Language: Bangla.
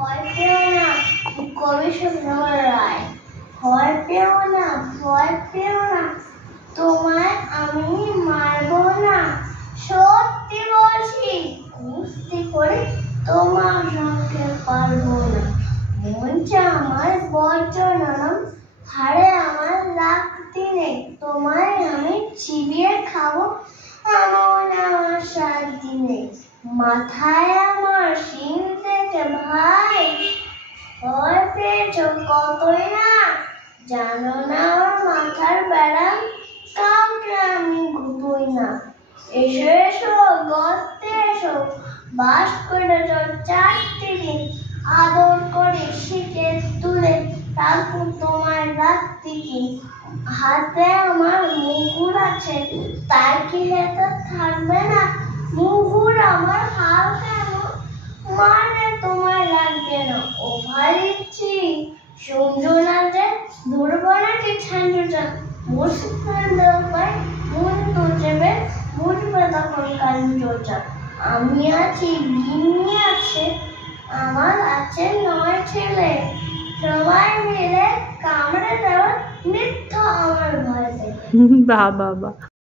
ভয় পেও না। কবি সুব্রমণ্য রায়। ভয় পেও না, ভয় পেও না, তোমায় আমি মারবো না। সত্যি বলছি, কুস্তি করে তোমার সঙ্গে পারবো না। মনটা আমার বড্ড নরম, হাড়ে আমার লাগতি নেই। তোমায় আমি চিবিয়ে খাবো, এমন আমার শান্তি নেই। মাথায় আমার শিং থেকে ভাই, ভয় পেয়েছো কতই না। জানো না আমার মাথার ব্যারাম, কাউকে আমি ঘুবোই না। এসো এসো গর্তে এসো, বাস করেছ 4 দিন। আদর করে শিখে তুলে তারপর তোমার রাত্রি কি। হাতে আমার মুগুর আছে, তাই কি হেতে থাকবে না। মুগুর আমার হাল কেমন, মানে তোমায় লাগবে না। ও ভালিচ্ছি শুনছো না যে, ধরবো নাকি ছাঞ্চুটা। মুসকান দেওয়ায় মন তো চেপে মুঠবে তখন কাঞ্চটা। আমি আছি, গিন্নি আছে, আমার আছে 9 ছেলে। সবাই মিলে কামড়ে দেওয়ার মিথ্যা আমার ভয় পেলে। বাহ বাহ বাহ।